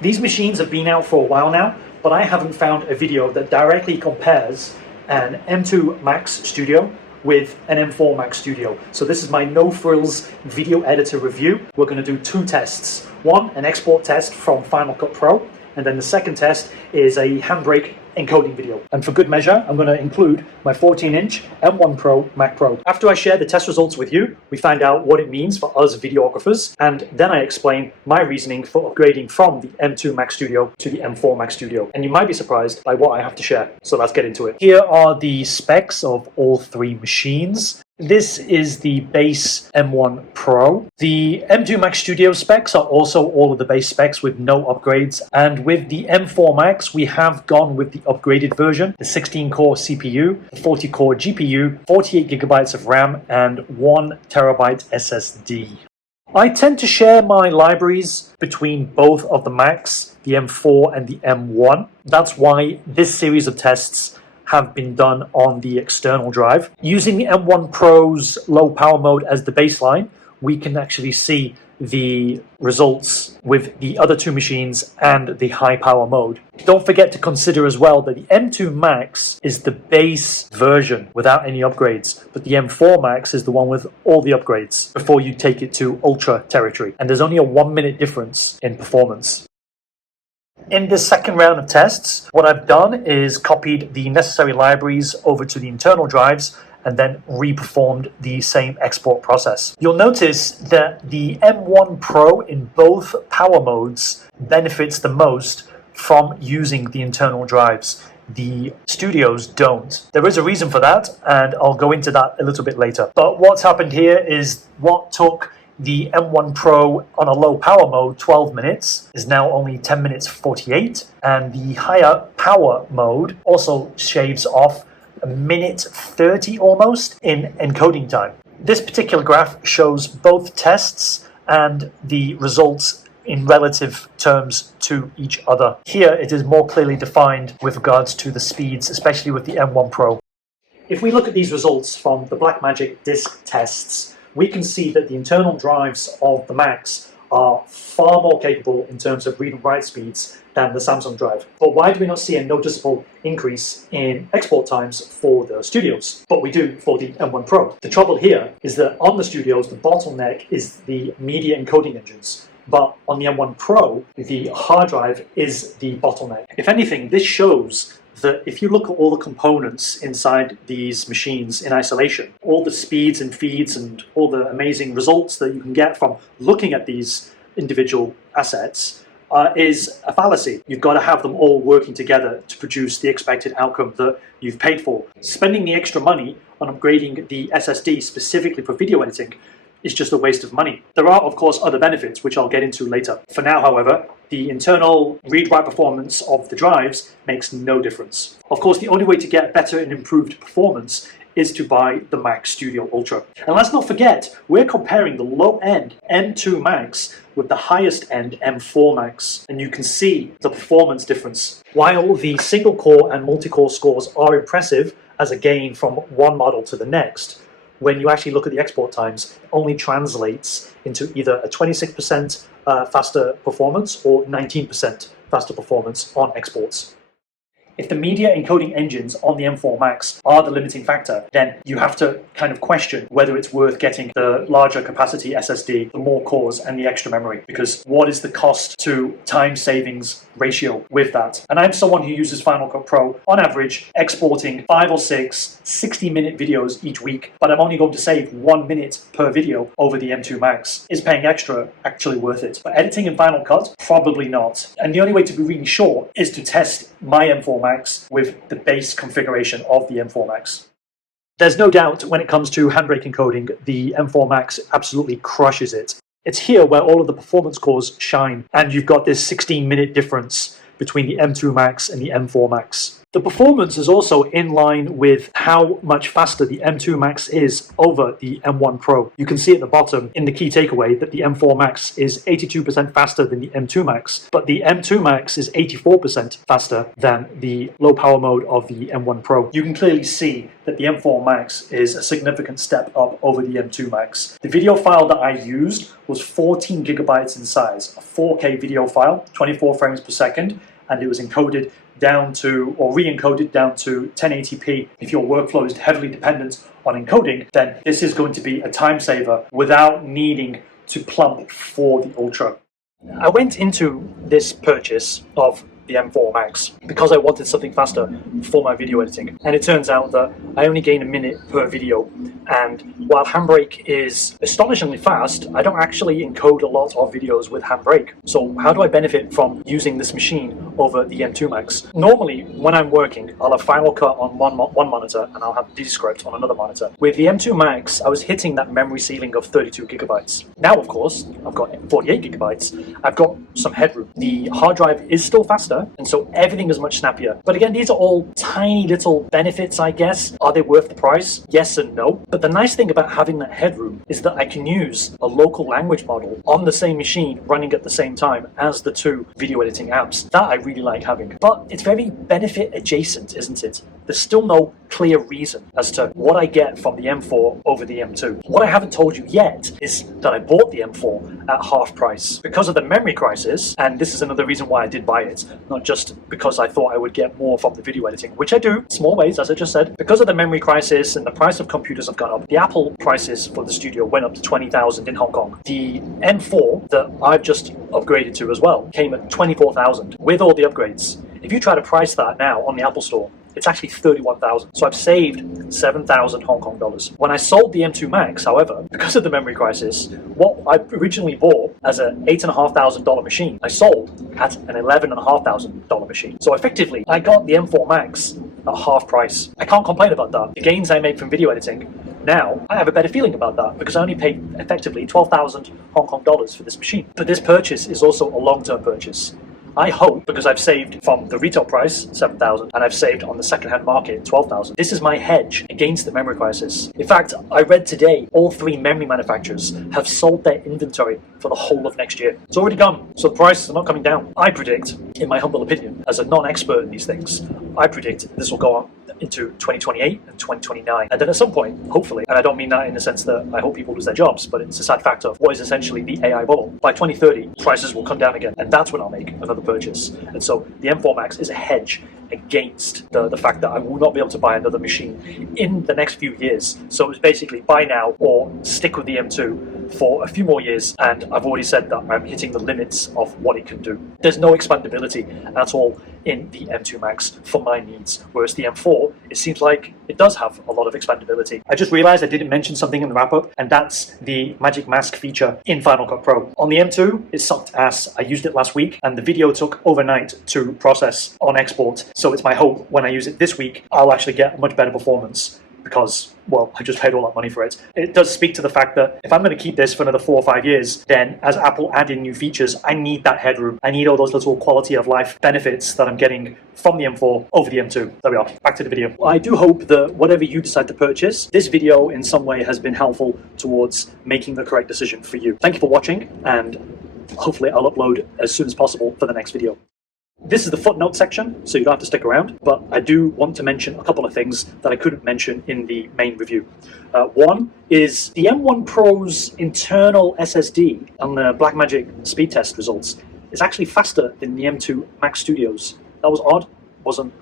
These machines have been out for a while now, but I haven't found a video that directly compares an M2 Max Studio with an M4 Max Studio. So this is my no-frills video editor review. We're going to do two tests. One, an export test from Final Cut Pro, and then the second test is a Handbrake encoding video. And for good measure, I'm going to include my 14-inch M1 Pro Mac Pro. After I share the test results with you, we find out what it means for us videographers, and then I explain my reasoning for upgrading from the M2 Max Studio to the M4 Max Studio. And you might be surprised by what I have to share. So let's get into it. Here are the specs of all three machines. This is the base M1 Pro. The M2 Max Studio specs are also all of the base specs with no upgrades. And with the M4 Max, we have gone with the upgraded version, the 16-core CPU, the 40-core GPU, 48 gigabytes of RAM, and 1 terabyte SSD. I tend to share my libraries between both of the Macs, the M4 and the M1. That's why this series of tests have been done on the external drive. Using the M1 Pro's low power mode as the baseline, we can actually see the results with the other two machines and the high power mode. Don't forget to consider as well that the M2 Max is the base version without any upgrades, but the M4 Max is the one with all the upgrades before you take it to ultra territory. And there's only a 1-minute difference in performance. In this second round of tests, what I've done is copied the necessary libraries over to the internal drives and then re-performed the same export process. You'll notice that the M1 Pro in both power modes benefits the most from using the internal drives. The studios don't. There is a reason for that, and I'll go into that a little bit later. But what's happened here is what took the M1 Pro on a low power mode 12 minutes is now only 10 minutes 48, and the higher power mode also shaves off a minute 30 almost in encoding time. This particular graph shows both tests and the results in relative terms to each other. Here it is more clearly defined with regards to the speeds, especially with the M1 Pro. If we look at these results from the Blackmagic disk tests, we can see that the internal drives of the Macs are far more capable in terms of read and write speeds than the Samsung drive. But why do we not see a noticeable increase in export times for the studios? But we do for the M1 Pro. The trouble here is that on the studios, the bottleneck is the media encoding engines. But on the M1 Pro, the hard drive is the bottleneck. If anything, this shows that if you look at all the components inside these machines in isolation, all the speeds and feeds and all the amazing results that you can get from looking at these individual assets is a fallacy. You've got to have them all working together to produce the expected outcome that you've paid for. Spending the extra money on upgrading the SSD specifically for video editing is just a waste of money. There are, of course, other benefits, which I'll get into later. For now, however, the internal read-write performance of the drives makes no difference. Of course, the only way to get better and improved performance is to buy the Mac Studio Ultra. And let's not forget, we're comparing the low-end M2 Max with the highest-end M4 Max, and you can see the performance difference. While the single-core and multi-core scores are impressive as a gain from one model to the next, when you actually look at the export times, it only translates into either a 26% faster performance or 19% faster performance on exports. If the media encoding engines on the M4 Max are the limiting factor, then you have to kind of question whether it's worth getting the larger capacity SSD, the more cores, and the extra memory, because what is the cost to time savings ratio with that? And I'm someone who uses Final Cut Pro, on average, exporting 5 or 6 60-minute videos each week, but I'm only going to save 1 minute per video over the M2 Max. Is paying extra actually worth it? For editing in Final Cut, probably not. And the only way to be really sure is to test my M4 Max with the base configuration of the M4 Max. There's no doubt when it comes to Handbrake encoding, the M4 Max absolutely crushes it. It's here where all of the performance cores shine, and you've got this 16-minute difference between the M2 Max and the M4 Max. The performance is also in line with how much faster the M2 Max is over the M1 Pro. You can see at the bottom in the key takeaway that the M4 Max is 82% faster than the M2 Max, but the M2 Max is 84% faster than the low power mode of the M1 Pro. You can clearly see that the M4 Max is a significant step up over the M2 Max. The video file that I used was 14 gigabytes in size, a 4K video file, 24 frames per second, and it was encoded down to, or re-encoded down to 1080p. If your workflow is heavily dependent on encoding, then this is going to be a time saver without needing to plump for the Ultra. I went into this purchase of the M4 Max because I wanted something faster for my video editing, and it turns out that I only gain a minute per video, and while Handbrake is astonishingly fast, I don't actually encode a lot of videos with Handbrake. So how do I benefit from using this machine over the M2 Max? Normally when I'm working, I'll have Final Cut on one monitor and I'll have Descript on another monitor. With the M2 Max I was hitting that memory ceiling of 32 gigabytes. Now of course I've got 48 gigabytes, I've got some headroom. The hard drive is still faster, and so everything is much snappier. But again, these are all tiny little benefits, I guess. Are they worth the price? Yes and no. But the nice thing about having that headroom is that I can use a local language model on the same machine running at the same time as the two video editing apps. That I really like having. But it's very benefit adjacent, isn't it? There's still no clear reason as to what I get from the M4 over the M2. What I haven't told you yet is that I bought the M4 at half price. Because of the memory crisis, and this is another reason why I did buy it, not just because I thought I would get more from the video editing, which I do, small ways, as I just said. Because of the memory crisis and the price of computers have gone up, the Apple prices for the studio went up to 20,000 in Hong Kong. The M4 that I've just upgraded to as well came at 24,000 with all the upgrades. If you try to price that now on the Apple Store, it's actually 31,000. So I've saved 7,000 Hong Kong dollars. When I sold the M2 Max, however, because of the memory crisis, what I originally bought as an $8,500 machine, I sold at an $11,500 machine. So effectively, I got the M4 Max at half price. I can't complain about that. The gains I make from video editing, now I have a better feeling about that because I only paid effectively 12,000 Hong Kong dollars for this machine. But this purchase is also a long-term purchase. I hope, because I've saved from the retail price, 7,000, and I've saved on the second-hand market, 12,000. This is my hedge against the memory crisis. In fact, I read today all three memory manufacturers have sold their inventory for the whole of next year. It's already gone, so the prices are not coming down. I predict, in my humble opinion, as a non-expert in these things, I predict this will go on into 2028 and 2029. And then at some point, hopefully, and I don't mean that in the sense that I hope people lose their jobs, but it's a sad fact of what is essentially the AI bubble. By 2030, prices will come down again, and that's when I'll make another purchase. And so the M4 Max is a hedge against the fact that I will not be able to buy another machine in the next few years. So it's basically buy now or stick with the M2 for a few more years, and I've already said that I'm hitting the limits of what it can do. There's no expandability at all in the M2 Max for my needs, whereas the M4, it seems like it does have a lot of expandability. I just realized I didn't mention something in the wrap-up, and that's the Magic Mask feature in Final Cut Pro. On the M2, it sucked ass. I used it last week, and the video took overnight to process on export, so it's my hope when I use it this week, I'll actually get much better performance because, well, I just paid all that money for it. It does speak to the fact that if I'm going to keep this for another 4 or 5 years, then as Apple add in new features, I need that headroom. I need all those little quality of life benefits that I'm getting from the M4 over the M2. There we are, back to the video. I do hope that whatever you decide to purchase, this video in some way has been helpful towards making the correct decision for you. Thank you for watching, and hopefully I'll upload as soon as possible for the next video. This is the footnote section, so you don't have to stick around, but I do want to mention a couple of things that I couldn't mention in the main review. One is the M1 Pro's internal SSD on the Blackmagic speed test results is actually faster than the M2 Max Studios. That was odd. Wasn't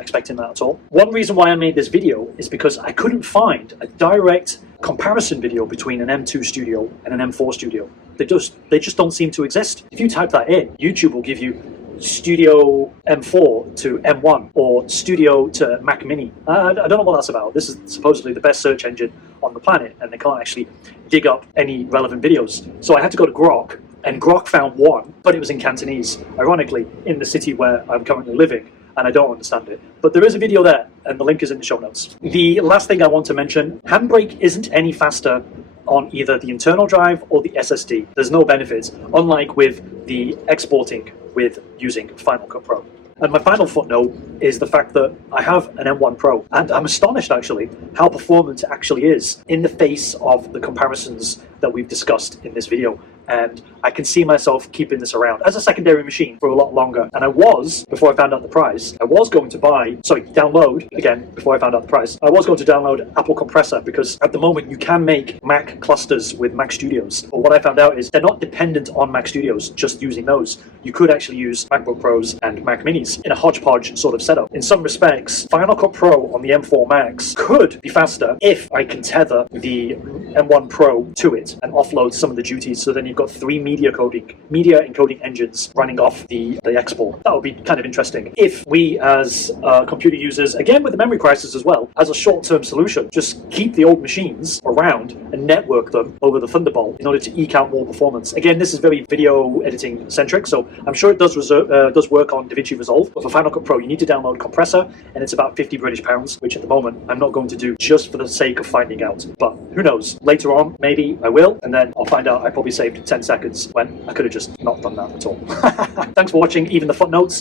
expecting that at all. One reason why I made this video is because I couldn't find a direct comparison video between an M2 Studio and an M4 Studio. They just don't seem to exist. If you type that in, YouTube will give you Studio M4 to M1 or Studio to Mac Mini. I don't know what that's about. This is supposedly the best search engine on the planet, and they can't actually dig up any relevant videos. So I had to go to Grok, and Grok found one, but it was in Cantonese, ironically, in the city where I'm currently living, and I don't understand it. But there is a video there, and the link is in the show notes. The last thing I want to mention, Handbrake isn't any faster on either the internal drive or the SSD. There's no benefits, unlike with the exporting with using Final Cut Pro. And my final footnote is the fact that I have an M1 Pro, and I'm astonished actually how performant it actually is in the face of the comparisons that we've discussed in this video. And I can see myself keeping this around as a secondary machine for a lot longer. And I was, before I found out the price, I was going to download, again, before I found out the price, I was going to download Apple Compressor, because at the moment you can make Mac clusters with Mac Studios. But what I found out is they're not dependent on Mac Studios just using those. You could actually use MacBook Pros and Mac Minis in a hodgepodge sort of setup. In some respects, Final Cut Pro on the M4 Max could be faster if I can tether the M1 Pro to it and offload some of the duties, so then you've got 3 media encoding engines running off the export. That would be kind of interesting. If we as computer users, again with the memory crisis as well, as a short-term solution, just keep the old machines around and network them over the Thunderbolt in order to eke out more performance. Again, this is very video editing centric, so I'm sure it does work on DaVinci Resolve, but for Final Cut Pro you need to download Compressor, and it's about £50, which at the moment I'm not going to do just for the sake of finding out. But who knows? Later on, maybe I will, and then I'll find out I probably saved 10 seconds when I could have just not done that at all. Thanks for watching even the footnotes.